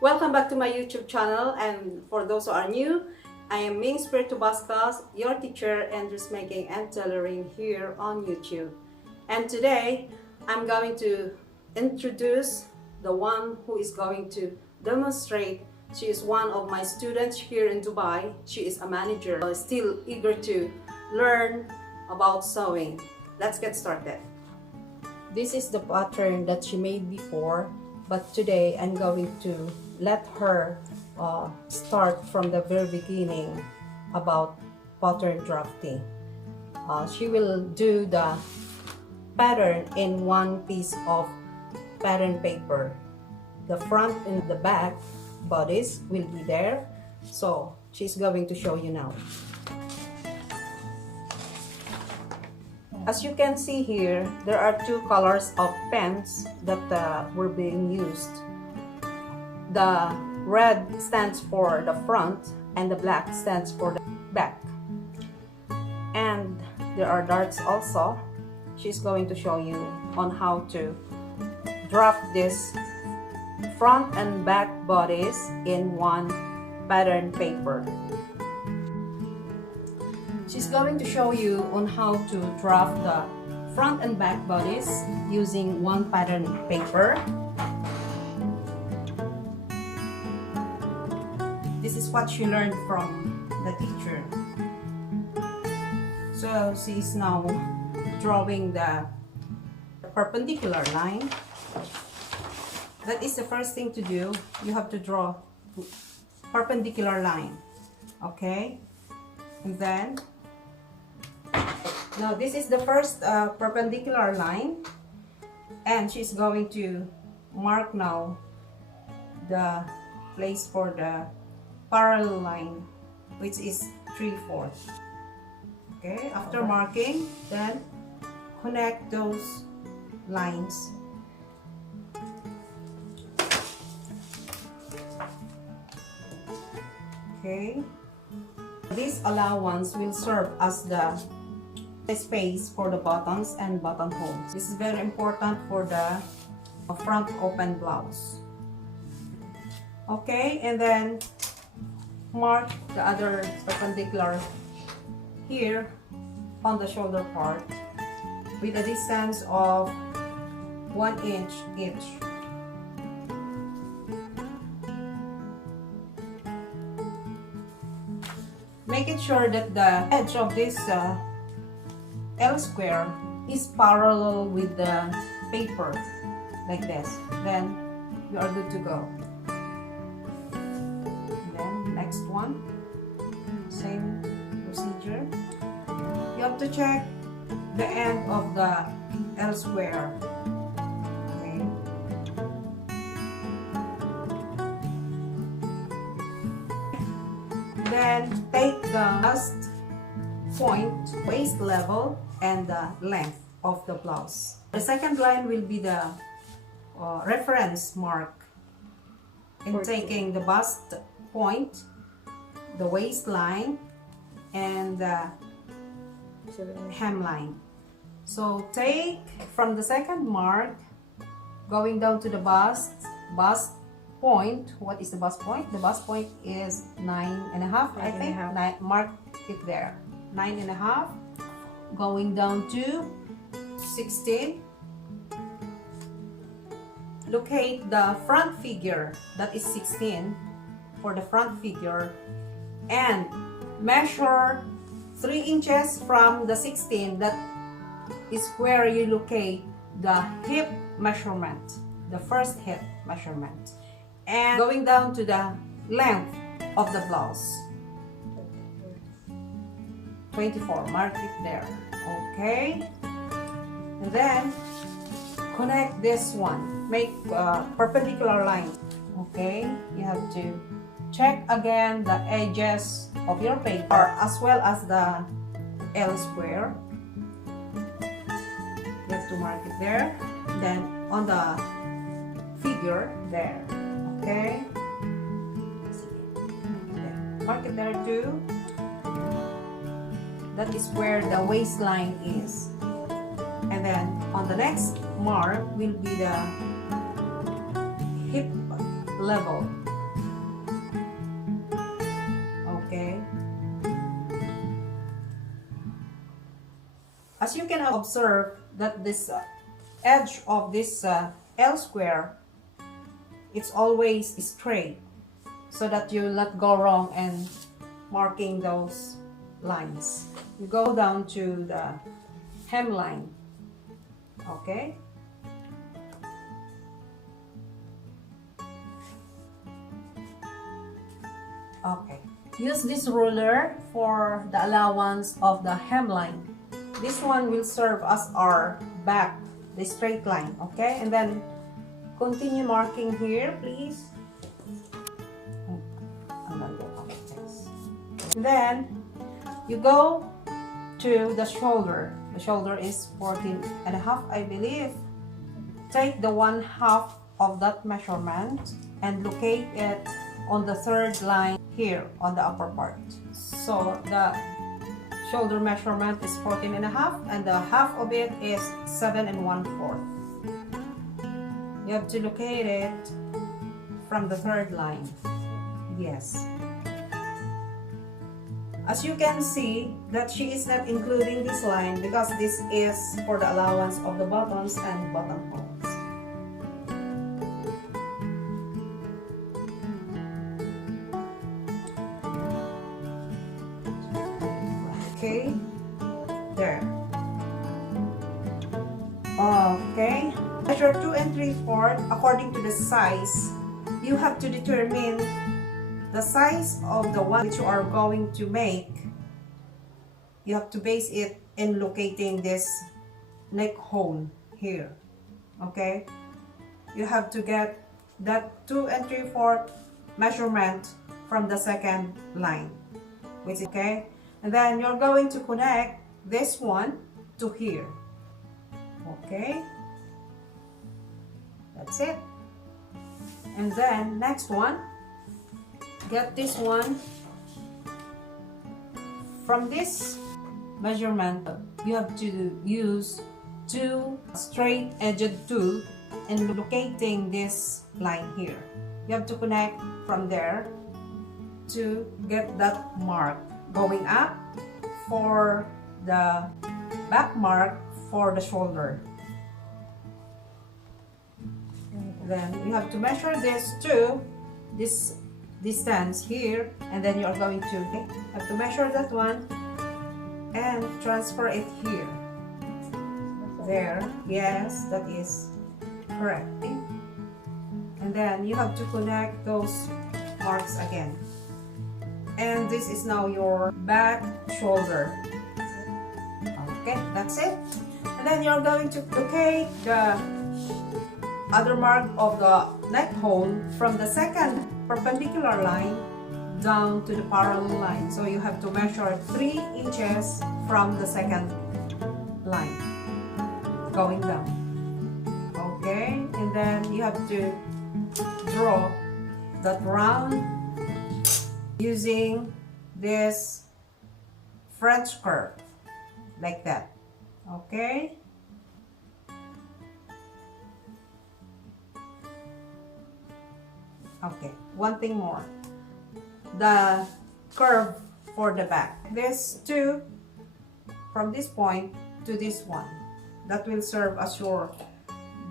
Welcome back to my YouTube channel, and for those who are new, I am Ming Spiritu Bascas, your teacher in dressmaking and tailoring here on YouTube. And today, I'm going to introduce the one who is going to demonstrate. She is one of my students here in Dubai. She is a manager, still eager to learn about sewing. Let's get started. This is the pattern that she made before, but today I'm going to let her start from the very beginning about pattern drafting. She will do the pattern in one piece of pattern paper. The front and the back bodice will be there, so she's going to show you now. As you can see here, there are two colors of pens that were being used. The red stands for the front and the black stands for the back. And there are darts also. She's going to show you on how to draft this front and back bodice in one pattern paper. She's going to show you on how to draft the front and back bodice using one pattern paper. This is what she learned from the teacher. So she's now drawing the perpendicular line. That is the first thing to do. You have to draw perpendicular line. Okay? And then now this is the first perpendicular line, and she's going to mark now the place for the parallel line, which is 3/4. Okay, after marking, then connect those lines. Okay, this allowance will serve as the space for the buttons and buttonholes. This is very important for the front open blouse. Okay, and then mark the other perpendicular here on the shoulder part with a distance of 1 inch each. Make it sure that the edge of this L square is parallel with the paper, like this. Then you are good to go. Then next one, same procedure. You have to check the end of the L square. Okay. Then take the last point, waist level, and the length of the blouse. The second line will be the reference mark in taking the bust point, the waistline, and the hemline. So take from the second mark, going down to the bust point. What is the bust point? The bust point is 9.5, I think. Mark it there. 9.5. Going down to 16. Locate the front figure, that is 16 for the front figure, and measure 3 inches from the 16. That is where you locate the hip measurement, the first hip measurement, and going down to the length of the blouse, 24. Mark it there. Okay, and then connect this one, make perpendicular line. Okay, you have to check again the edges of your paper as well as the L square. You have to mark it there, then on the figure there. Okay, mark it there too. That is where the waistline is. And then on the next mark will be the hip level. As you can observe that this edge of this L square, it's always straight, so that you will not go wrong and marking those lines. You go down to the hemline, okay? Okay. Use this ruler for the allowance of the hemline. This one will serve as our back, the straight line, okay? And then continue marking here, please. Then you go to the shoulder. The shoulder is 14.5, I believe. Take the 1/2 of that measurement and locate it on the third line here on the upper part. So the shoulder measurement is 14.5 and the half of it is 7 1/4. You have to locate it from the third line. Yes. As you can see that she is not including this line because this is for the allowance of the buttons and buttonholes. Okay, there. Okay, measure 2 3/4 according to the size. You have to determine the size of the one which you are going to make. You have to base it in locating this neck hole here. Okay, you have to get that 2 3/4 measurement from the second line, which is okay. And then you're going to connect this one to here. Okay, that's it. And then next one, get this one from this measurement. You have to use 2 straight edged tool in locating this line here. You have to connect from there to get that mark going up for the back mark for the shoulder. Then you have to measure this to this distance here, and then you are going to have to measure that one and transfer it here. There, yes, that is correct. And then you have to connect those marks again. And this is now your back shoulder. Okay, that's it. And then you're going to locate the other mark of the neck hole from the second perpendicular line down to the parallel line. So you have to measure 3 inches from the second line going down. Okay, and then you have to draw that round using this French curve like that. Okay, okay, one thing more, the curve for the back. This 2 from this point to this one, that will serve as your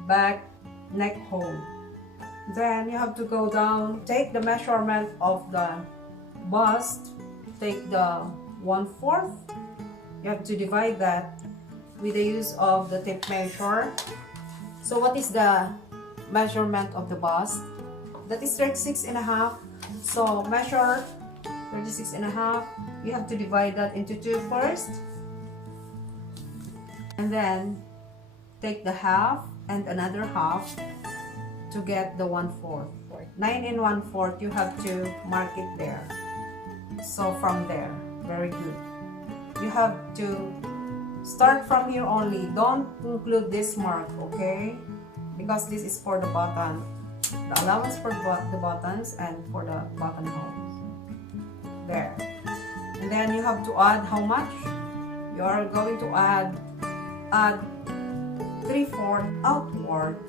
back neck hole. Then you have to go down, take the measurement of the bust, take the 1/4. You have to divide that with the use of the tape measure. So what is the measurement of the bust? That is 36.5. So measure 36.5. You have to divide that into 2 first, and then take the half and another half to get the 1/4. 9 1/4. You have to mark it there. So from there, very good. You have to start from here only. Don't include this mark, okay? Because this is for the button, the allowance for the buttons and for the buttonholes. There. And then you have to add how much? You are going to add 3/4 outward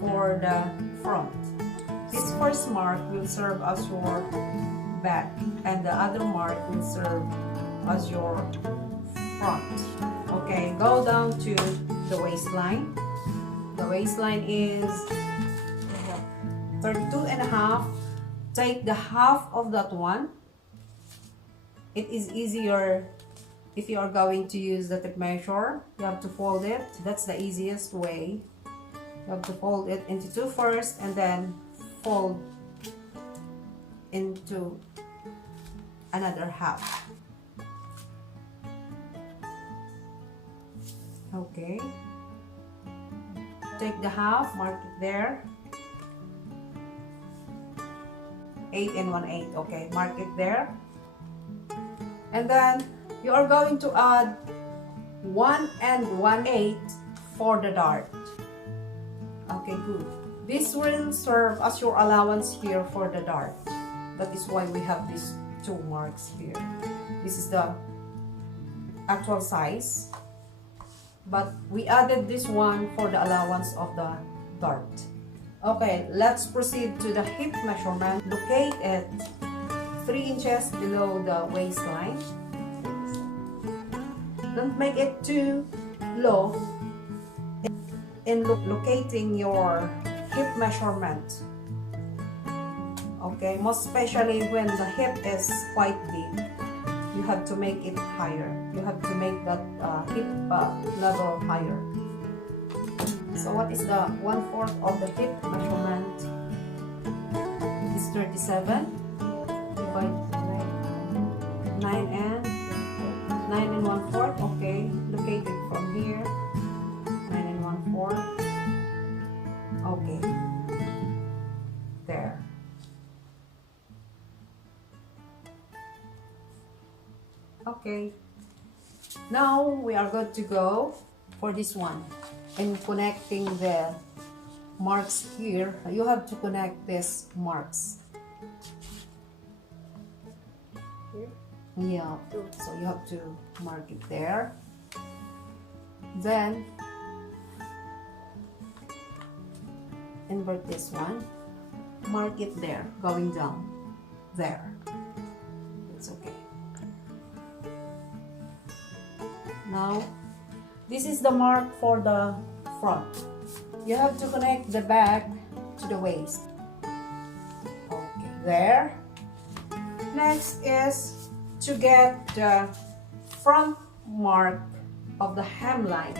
for the front. This first mark will serve as your back, and the other mark will serve as your front. Okay, go down to the waistline. The waistline is 32 and a half. Take the half of that one. It is easier if you are going to use the tape measure. You have to fold it. That's the easiest way. You have to fold it into two first and then fold into another half. Okay. Take the half, mark it there. 8 and 1/8. Okay, mark it there. And then you are going to add 1 and 1/8 for the dart. Okay, good. This will serve as your allowance here for the dart. That is why we have these two marks here. This is the actual size, but we added this one for the allowance of the dart. Okay, let's proceed to the hip measurement. Locate it 3 inches below the waistline. Don't make it too low in locating your hip measurement. Okay, most especially when the hip is quite big, you have to make it higher. You have to make that hip level higher. So what is the 1/4 of the hip measurement? It is 37. Divide 9 and 1/4. Okay, locate it from here. 9 and 1/4. Okay. There. Okay. Now we are good to go for this one. And connecting the marks here, you have to connect these marks. Here? Yeah, so you have to mark it there. Then invert this one, mark it there, going down there. It's okay. Now this is the mark for the front. You have to connect the back to the waist. Okay, there. Next is to get the front mark of the hemline,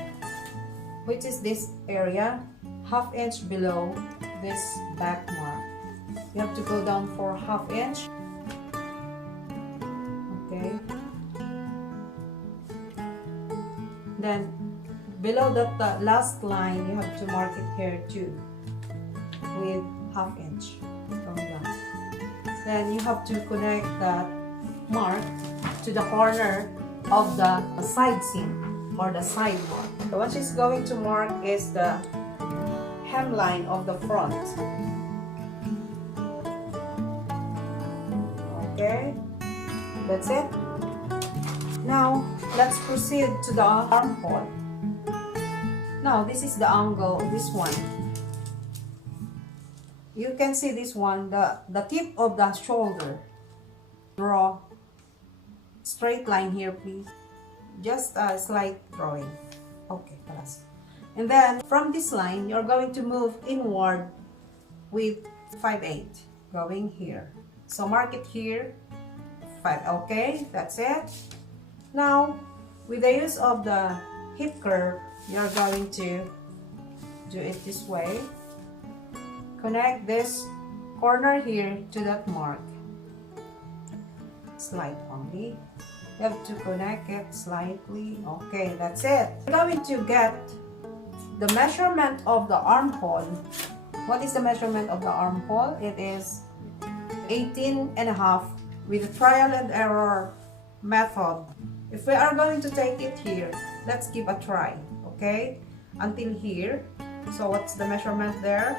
which is this area, 1/2 inch below this back mark. You have to go down for 1/2 inch. Okay. Then below that last line, you have to mark it here too with 1/2 inch going down. Then you have to connect that mark to the corner of the side seam or the side mark. So what she's going to mark is the hemline of the front. Okay, that's it. Now let's proceed to the armhole. Now this is the angle, this one. You can see this one, the tip of the shoulder. Draw straight line here, please. Just a slight drawing. Okay, palas. And then from this line, you're going to move inward with 5/8 going here. So mark it here, 5. Okay, that's it. Now, with the use of the hip curve, you're going to do it this way. Connect this corner here to that mark. Slight only. You have to connect it slightly. Okay, that's it. We're going to get the measurement of the armhole. What is the measurement of the armhole? It is 18.5 with the trial and error method. If we are going to take it here, let's give a try. Okay, until here. So what's the measurement there?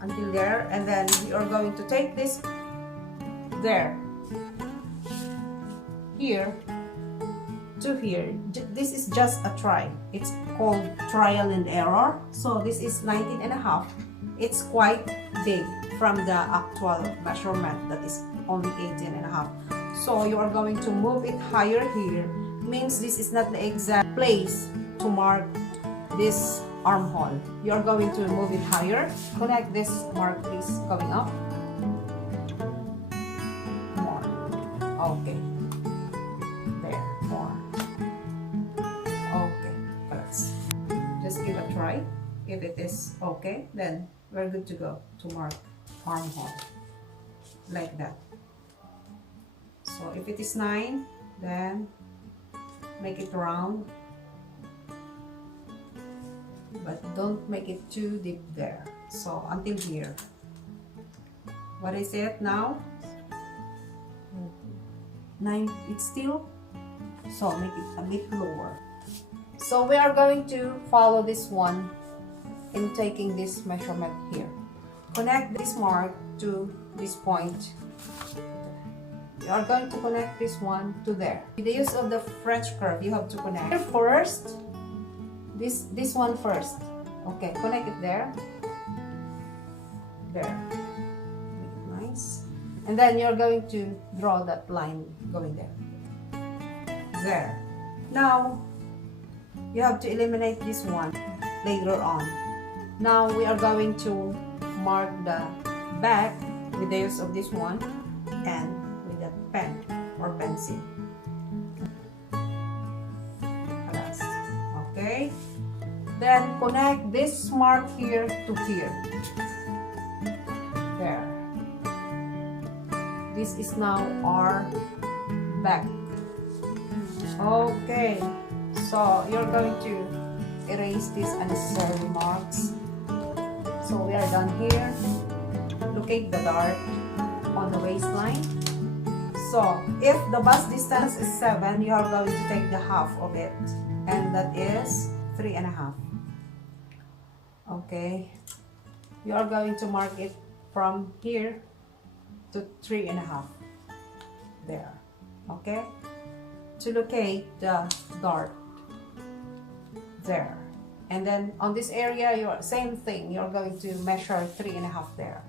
Until there, and then we are going to take this there, here to here. This is just a try. It's called trial and error. So this is 19.5. It's quite big from the actual measurement that is only 18.5. So you are going to move it higher here means this is not the exact place to mark this armhole. You're going to move it higher. Connect this mark, please, going up. More. Okay. There. More. Okay. Let's just give a try. If it is okay, then we're good to go to mark armhole. Like that. So if it is 9, then make it round. But don't make it too deep there. So until here. What is it now? 9. It's still. So make it a bit lower. So we are going to follow this one in taking this measurement here. Connect this mark to this point. You are going to connect this one to there. With the use of the French curve, you have to connect. Here first. This one first. Okay, connect it there. There. Make it nice. And then you're going to draw that line going there. There. Now, you have to eliminate this one later on. Now, we are going to mark the back with the use of this one and with that pen or pencil. Okay. Then connect this mark here to here. There. This is now our back. Okay. So you're going to erase these unnecessary marks. So we are done here. Locate the dart on the waistline. So if the bust distance is 7, you are going to take the half of it, and that is 3.5. Okay, you are going to mark it from here to 3.5 there. Okay, to locate the dart there, and then on this area, you're same thing, you're going to measure 3.5 there.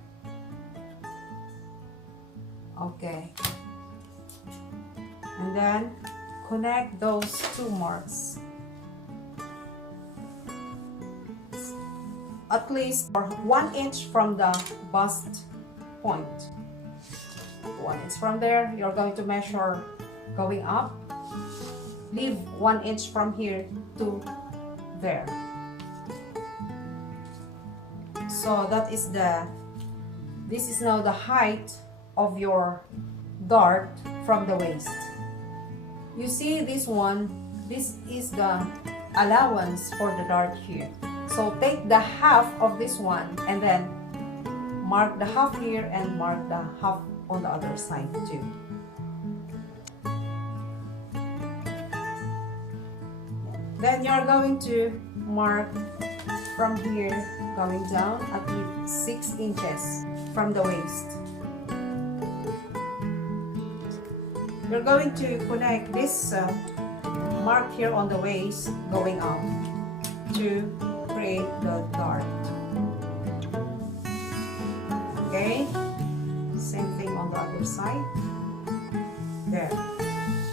Okay, and then connect those 2 marks at least 1 inch from the bust point. 1 inch from there, you're going to measure going up. Leave 1 inch from here to there. So that is this is now the height of your dart from the waist. You see this one, this is the allowance for the dart here. So take the half of this one and then mark the half here and mark the half on the other side too. Then you're going to mark from here going down at least 6 inches from the waist. You're going to connect this mark here on the waist going up to create the dart. Okay, same thing on the other side. There.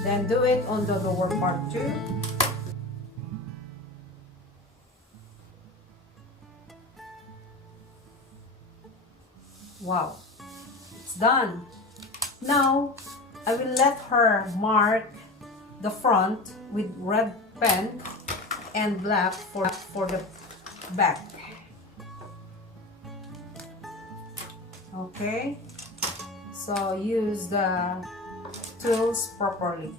Then do it on the lower part too. Wow, it's done. Now I will let her mark the front with red pen and black for the back. Okay, so use the tools properly.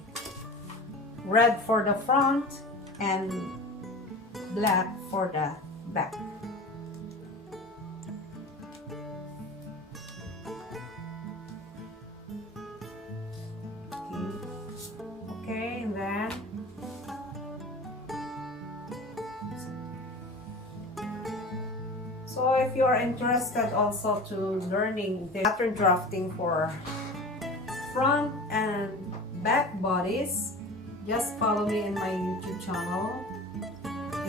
Red for the front and black for the back. Okay, and then so if you are interested also to learning the pattern drafting for front and back bodies, just follow me in my YouTube channel.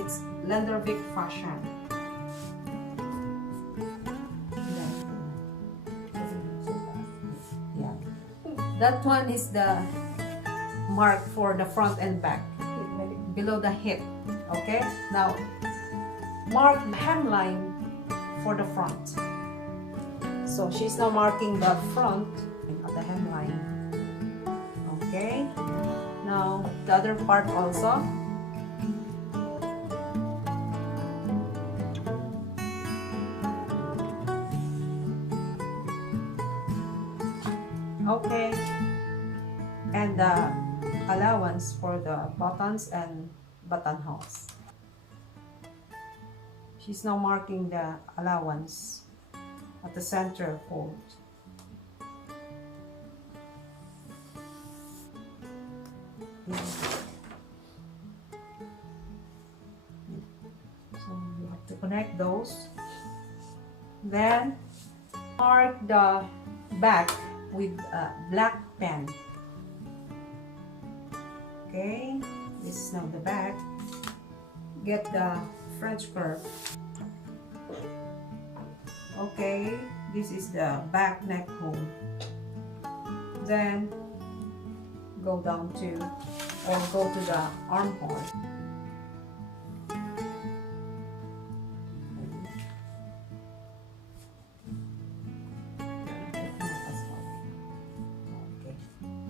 It's Lendervic Fashion. Yeah, that one is the mark for the front and back, below the hip. Okay, now mark the hemline for the front. So she's now marking the front and the hemline. Okay, now the other part also. Okay, and the allowance for the buttons and buttonholes. She's now marking the allowance at the center fold. So you have to connect those. Then mark the back with a black pen. Okay, this is now the back. Get the French curve. Okay, this is the back neck hole. Then go down to, or go to the armhole.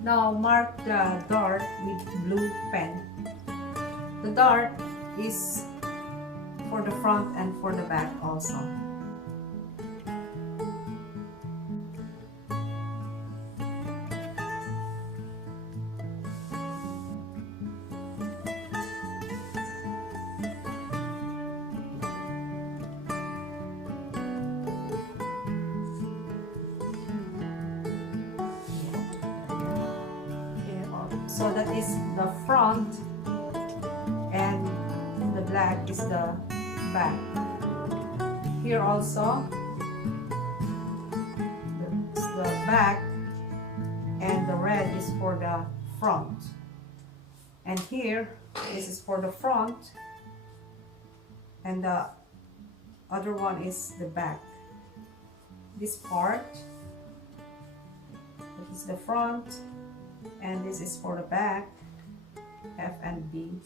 Now mark the dart with blue pen. The dart is for the front and for the back also. So that is the front, and the black is the back. Here also, the back, and the red is for the front. And here, this is for the front, and the other one is the back. This part, this is the front, and this is for the back, F and B.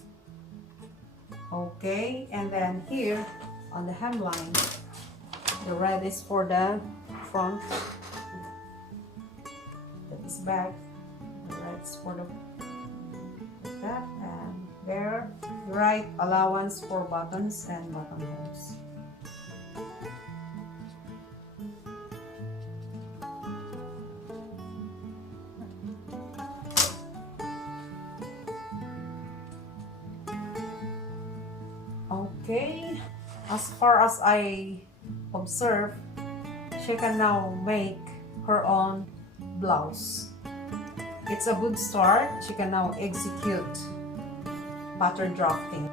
Okay, and then here on the hemline, the red is for the front, that is back, the red is for the back, and there, right allowance for buttons and buttonholes. Okay, as far as I observe, she can now make her own blouse. It's a good start. She can now execute pattern drafting.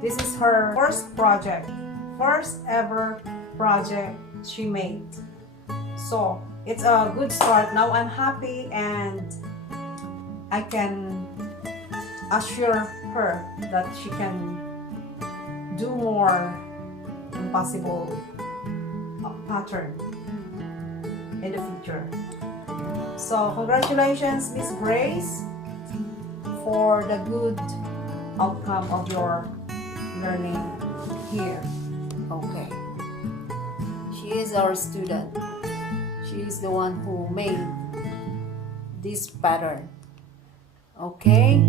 This is her first project, first ever project she made. So it's a good start. Now I'm happy, and I can assure her that she can do more impossible pattern in the future. So congratulations, Miss Grace, for the good outcome of your learning here. Okay, she is our student. She is the one who made this pattern. Okay.